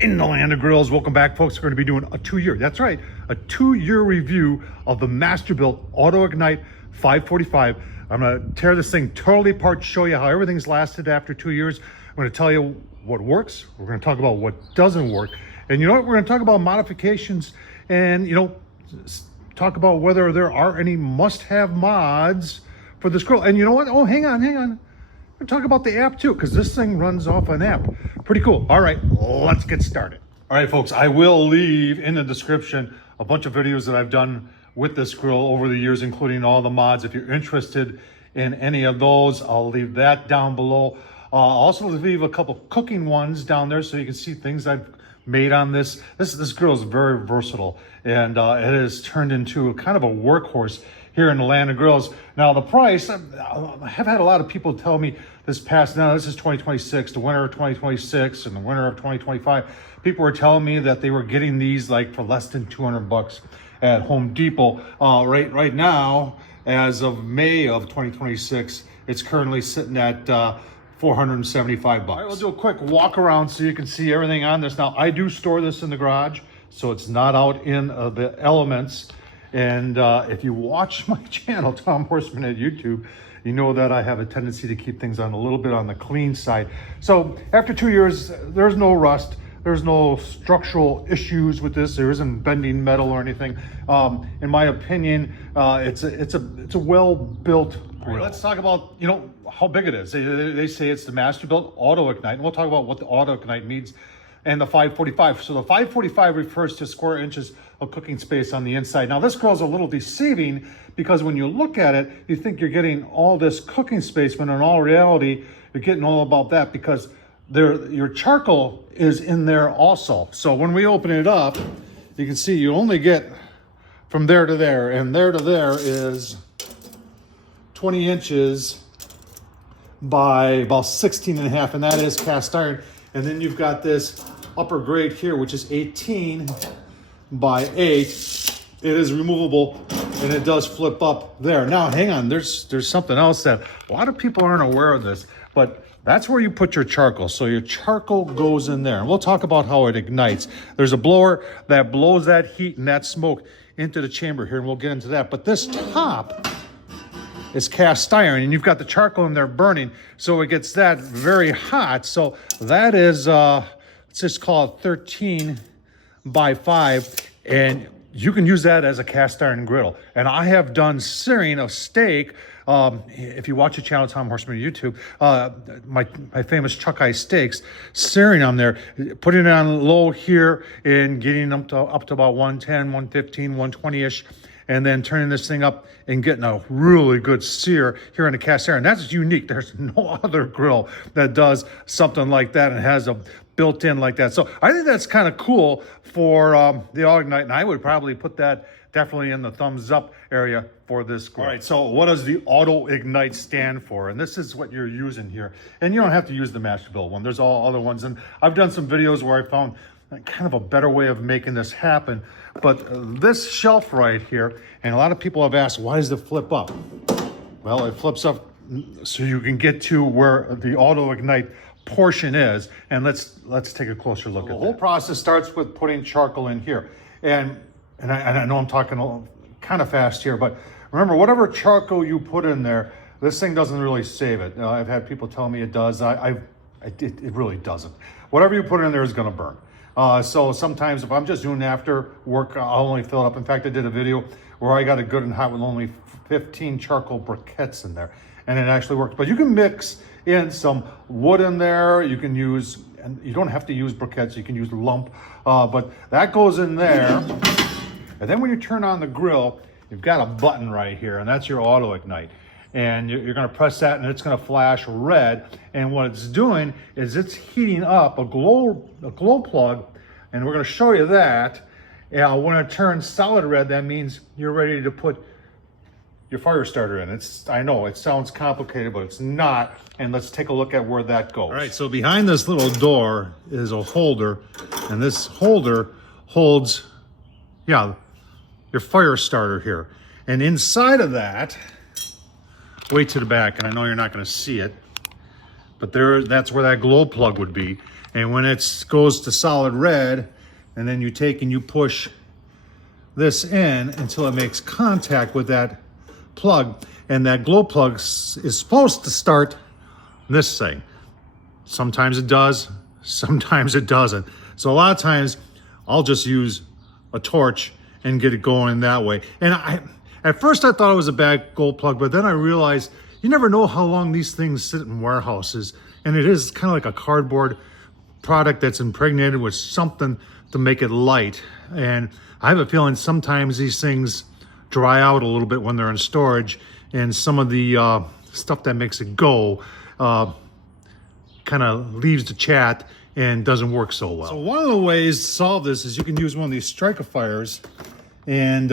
In the land of grills, welcome back, folks. We're going to be doing a 2-year, that's right, a 2-year review of the Masterbuilt Autoignite 545. I'm going to tear this thing totally apart, show you how everything's lasted after 2 years. I'm going to tell you what works. We're going to talk about what doesn't work. And you know what? We're going to talk about modifications and, talk about whether there are any must-have mods for this grill. And you know what? Oh, hang on. We're talk about the app too, because this thing runs off an app. Pretty cool. All right, let's get started. All right, folks, I will leave in the description a bunch of videos that I've done with this grill over the years, including all the mods. If you're interested in any of those, I'll leave that down below. Also leave a couple cooking ones down there so you can see things I've made on this. This grill is very versatile, and it has turned into kind of a workhorse here in the land of grills. Now the price, I have had a lot of people tell me this is 2026, the winter of 2026 and the winter of 2025. People were telling me that they were getting these like for less than 200 bucks at Home Depot. Right now, as of May of 2026, it's currently sitting at 475 bucks. All right, we'll do a quick walk around so you can see everything on this. Now, I do store this in the garage, so it's not out in the elements. And if you watch my channel, Tom Horsman at YouTube, you know that I have a tendency to keep things on a little bit on the clean side. So after 2 years, there's no rust. There's no structural issues with this. There isn't bending metal or anything. In my opinion, it's a well-built grill. Right, let's talk about how big it is. They say it's the Masterbuilt Autoignite, and we'll talk about what the Autoignite means. And the 545. So the 545 refers to square inches of cooking space on the inside. Now this grill is a little deceiving because when you look at it, you think you're getting all this cooking space, when in all reality, you're getting all about that because your charcoal is in there also. So when we open it up, you can see you only get from there to there, and there to there is 20 inches by about 16 and a half, and that is cast iron. And then you've got this upper grate here, which is 18 by 8. It is removable, and it does flip up there. Now, hang on, there's something else that a lot of people aren't aware of this, but that's where you put your charcoal. So your charcoal goes in there, and we'll talk about how it ignites. There's a blower that blows that heat and that smoke into the chamber here, and we'll get into that. But this top is cast iron, and you've got the charcoal in there burning, so it gets that very hot. So that is, let's just call it 13 by 5, and you can use that as a cast iron griddle. And I have done searing of steak. If you watch the channel, Tom Horsman YouTube, my famous chuck eye steaks, searing them there, putting it on low here and getting them up to about 110, 115, 120-ish. And then turning this thing up and getting a really good sear here in the cast iron. That's unique. There's no other grill that does something like that and has a built-in like that. So I think that's kind of cool for the Autoignite, and I would probably put that definitely in the thumbs up area for this grill. All right, so what does the Autoignite stand for? And this is what you're using here. And you don't have to use the Masterbuilt one. There's all other ones. And I've done some videos where I found kind of a better way of making this happen. But this shelf right here, and a lot of people have asked, why does it flip up? Well, it flips up so you can get to where the Autoignite portion is. And let's take a closer look at that. The whole process starts with putting charcoal in here. And I know I'm talking kind of fast here, but remember, whatever charcoal you put in there, this thing doesn't really save it. I've had people tell me it does. It really doesn't. Whatever you put in there is going to burn. So sometimes if I'm just doing after work, I'll only fill it up. In fact, I did a video where I got it good and hot with only 15 charcoal briquettes in there, and it actually works. But you can mix in some wood in there. You can use, and you don't have to use briquettes, you can use lump, but that goes in there. And then when you turn on the grill, you've got a button right here, and that's your Autoignite. And you're going to press that, and it's going to flash red. And what it's doing is it's heating up a glow plug, and we're going to show you that. When it turns solid red, that means you're ready to put your fire starter in. I know it sounds complicated, but it's not. And let's take a look at where that goes. All right, so behind this little door is a holder, and this holder holds, your fire starter here. And inside of that, way to the back, and I know you're not going to see it, but that's where that glow plug would be. And when it goes to solid red, and then you take and you push this in until it makes contact with that plug, and that glow plug is supposed to start this thing. Sometimes it does, sometimes it doesn't. So a lot of times I'll just use a torch and get it going that way. And at first I thought it was a bad glow plug, but then I realized you never know how long these things sit in warehouses. And it is kind of like a cardboard product that's impregnated with something to make it light. And I have a feeling sometimes these things dry out a little bit when they're in storage, and some of the stuff that makes it go kind of leaves the chat and doesn't work so well. So one of the ways to solve this is you can use one of these strikifiers, and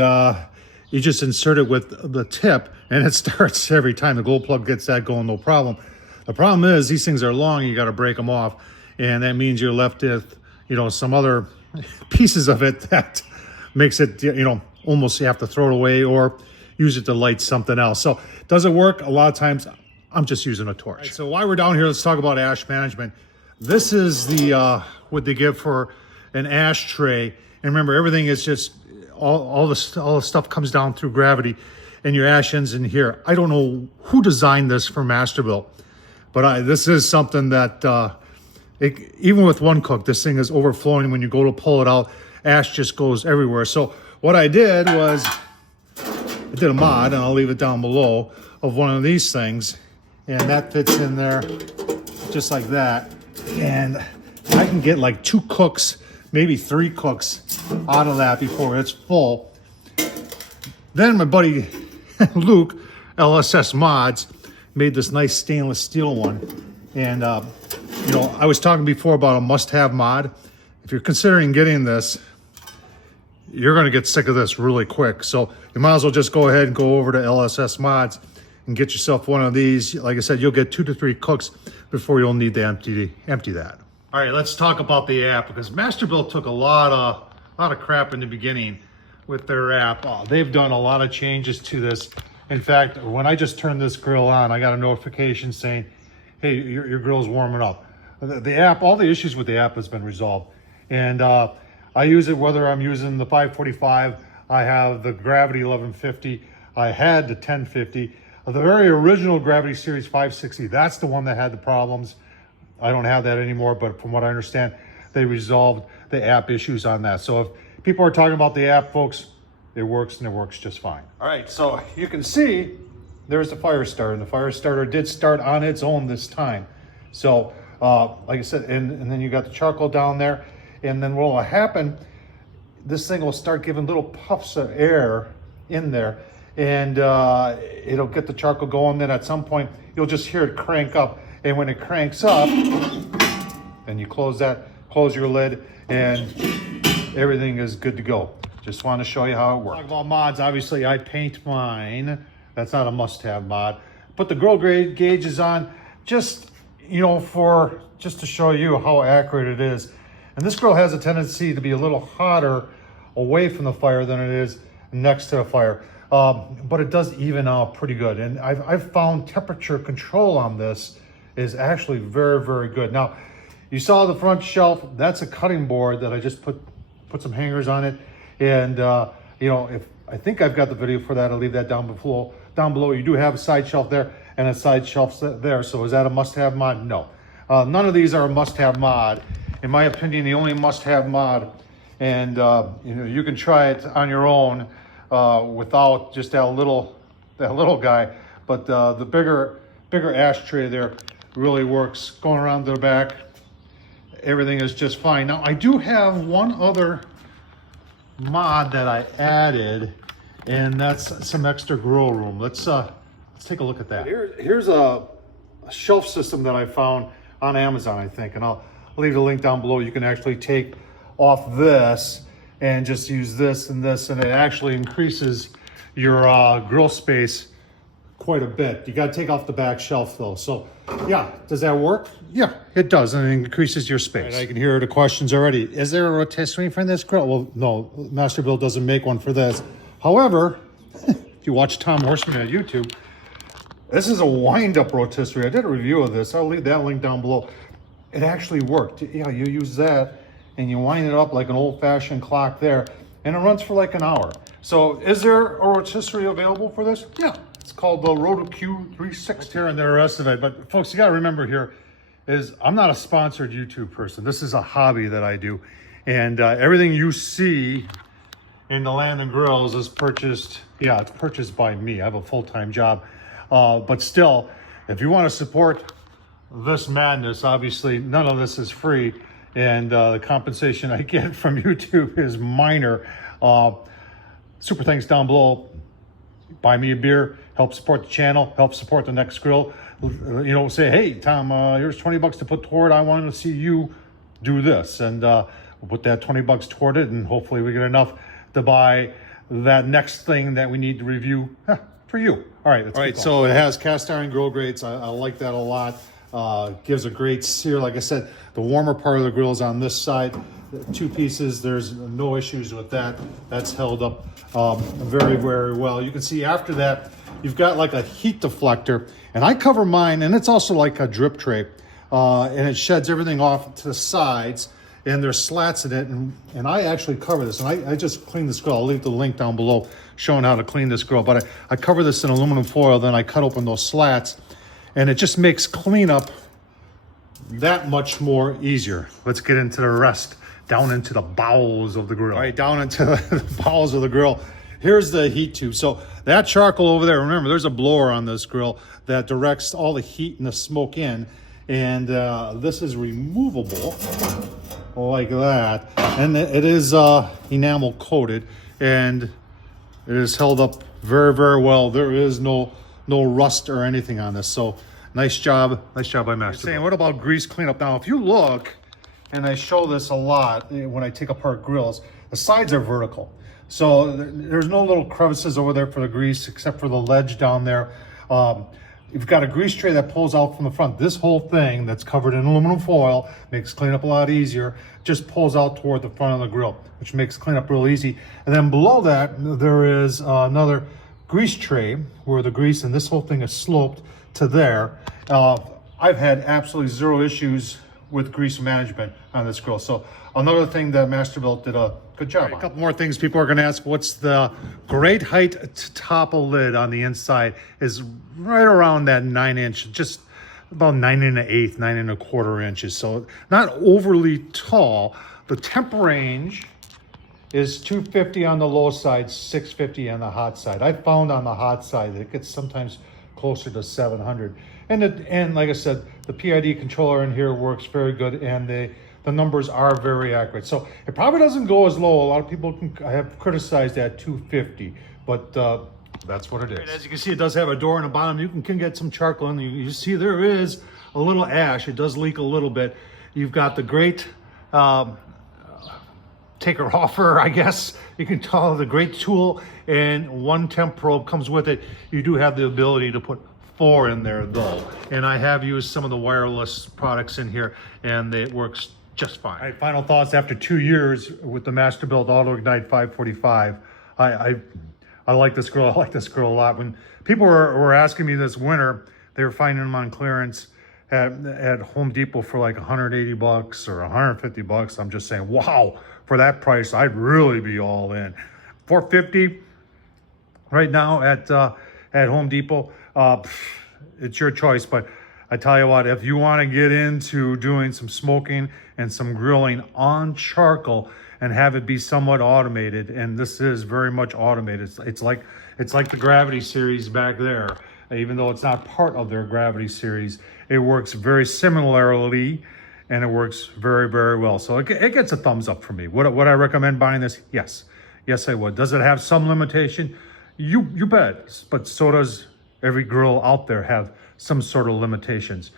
you just insert it with the tip, and it starts every time. The glow plug gets that going, no problem. The problem is these things are long, you got to break them off, and that means you're left with, you know, some other pieces of it that makes it, you know, almost you have to throw it away or use it to light something else. So does it work? A lot of times I'm just using a torch. Right, so while we're down here, let's talk about ash management. This is the what they give for an ash tray. And remember, everything is just all the stuff comes down through gravity, and your ash ends in here. I don't know who designed this for Masterbuilt, but this is something that even with one cook, this thing is overflowing. When you go to pull it out, ash just goes everywhere. So what I did was I did a mod, and I'll leave it down below, of one of these things, and that fits in there just like that. And I can get like 2 cooks, maybe 3 cooks out of that before it's full. Then my buddy Luke, LSS Mods, made this nice stainless steel one. And you know, I was talking before about a must-have mod. If you're considering getting this, you're going to get sick of this really quick. So you might as well just go ahead and go over to LSS Mods and get yourself one of these. Like I said, you'll get 2 to 3 cooks before you'll need to empty that. All right, let's talk about the app, because Masterbuilt took a lot of crap in the beginning with their app. They've done a lot of changes to this. In fact, when I just turned this grill on, I got a notification saying, hey, your grill's warming up. The app, all the issues with the app has been resolved. And I use it whether I'm using the 545, I have the Gravity 1150, I had the 1050. The very original Gravity Series 560, that's the one that had the problems. I don't have that anymore, but from what I understand, they resolved the app issues on that. So if people are talking about the app, folks, it works, and it works just fine. All right, so you can see there's the fire starter, and the fire starter did start on its own this time. So like I said, and then you got the charcoal down there, and then what will happen, this thing will start giving little puffs of air in there, and it'll get the charcoal going. Then at some point, you'll just hear it crank up, and when it cranks up, then you close your lid, and everything is good to go. Just want to show you how it works. Talk about mods, obviously I paint mine. That's not a must-have mod. Put the grill gauges on, just, you know, just to show you how accurate it is. And this grill has a tendency to be a little hotter away from the fire than it is next to the fire. But it does even out pretty good. And I've found temperature control on this is actually very, very good. Now, you saw the front shelf, that's a cutting board that I just put some hangers on it. And you know, I think I've got the video for that. I'll leave that down below. You do have a side shelf there and a side shelf there. So is that a must-have mod? No. None of these are a must-have mod. In my opinion, the only must-have mod, and you know, you can try it on your own without just that little guy, but the bigger ashtray there really works. Going around to the back, everything is just fine. Now I do have one other mod that I added, and that's some extra grill room. Let's take a look at that. Here's a shelf system that I found on Amazon, I think, and I'll leave the link down below. You can actually take off this and just use this, and it actually increases your grill space quite a bit. You got to take off the back shelf though. So yeah, does that work? Yeah, it does, and it increases your space. Right, I can hear the questions already. Is there a rotisserie for this grill? Well, no, Masterbuilt doesn't make one for this. However, if you watch Tom Horsman on YouTube, this is a wind-up rotisserie. I did a review of this. I'll leave that link down below. it actually worked. Yeah, you use that and you wind it up like an old-fashioned clock there, and it runs for like an hour. So is there a rotisserie available for this? Yeah, it's called the Roto Q360 here and the rest of it. But folks, you gotta remember here is I'm not a sponsored YouTube person. This is a hobby that I do. And everything you see in the Land and Grills is purchased, yeah, it's purchased by me. I have a full-time job. But still, if you wanna support this madness, obviously none of this is free. And the compensation I get from YouTube is minor. Super thanks down below. Buy me a beer, help support the channel, help support the next grill. You know, say, hey, Tom, here's 20 bucks to put toward. I want to see you do this. And we'll put that 20 bucks toward it, and hopefully we get enough to buy that next thing that we need to review for you. All right, all right, so it has cast iron grill grates. I like that a lot. Gives a great sear. Like I said, the warmer part of the grill is on this side. Two pieces, there's no issues with that. That's held up very, very well. You can see after that, you've got like a heat deflector, and I cover mine, and it's also like a drip tray, and it sheds everything off to the sides, and there's slats in it, and I actually cover this, and I just clean this grill. I'll leave the link down below showing how to clean this grill, but I cover this in aluminum foil, then I cut open those slats, and it just makes cleanup that much more easier. Let's get into the rest, down into the bowels of the grill. All right, down into the bowels of the grill. Here's the heat tube. So that charcoal over there, remember, there's a blower on this grill that directs all the heat and the smoke in. And this is removable like that. And it is enamel coated, and it is held up very, very well. There is no rust or anything on this. So nice job by Masterbuilt. What about grease cleanup? Now, if you look, and I show this a lot when I take apart grills, the sides are vertical. So there's no little crevices over there for the grease except for the ledge down there. You've got a grease tray that pulls out from the front. This whole thing that's covered in aluminum foil makes cleanup a lot easier. Just pulls out toward the front of the grill, which makes cleanup real easy. And then below that, there is another grease tray where the grease and this whole thing is sloped to there. I've had absolutely zero issues with grease management on this grill. So another thing that Masterbuilt did a good job on. A couple more things people are going to ask. What's the great height to top a lid on the inside? Is right around that 9-inch, just about 9 1/8, 9 1/4 inches. So not overly tall. The temp range is 250 on the low side, 650 on the hot side. I found on the hot side that it gets sometimes closer to 700. And like I said, the PID controller in here works very good, and the numbers are very accurate. So it probably doesn't go as low. A lot of people have criticized that 250, but that's what it is. As you can see, it does have a door on the bottom. You can get some charcoal in. You see there is a little ash. It does leak a little bit. You've got the great taker offer, I guess you can call it, the great tool, and one temp probe comes with it. You do have the ability to put 4 in there though, and I have used some of the wireless products in here, and it works just fine. All right, final thoughts after 2 years with the Masterbuilt Autoignite 545. I like this grill. I like this grill a lot. When people were asking me this winter, they were finding them on clearance at Home Depot for like 180 bucks or 150 bucks. I'm just saying, wow, for that price, I'd really be all in. 450 right now at Home Depot. It's your choice, but I tell you what, if you want to get into doing some smoking and some grilling on charcoal and have it be somewhat automated, and this is very much automated. It's like the Gravity series back there. Even though it's not part of their Gravity series, it works very similarly, and it works very, very well. So it gets a thumbs up for me. Would I recommend buying this? Yes. Yes, I would. Does it have some limitation? You bet. But so does every grill out there have some sort of limitations.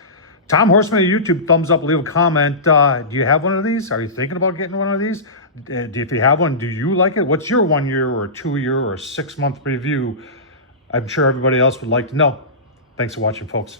Tom Horsman of YouTube, thumbs up, leave a comment. Do you have one of these? Are you thinking about getting one of these? If you have one, do you like it? What's your 1 year or 2 year or 6 month review? I'm sure everybody else would like to know. Thanks for watching, folks.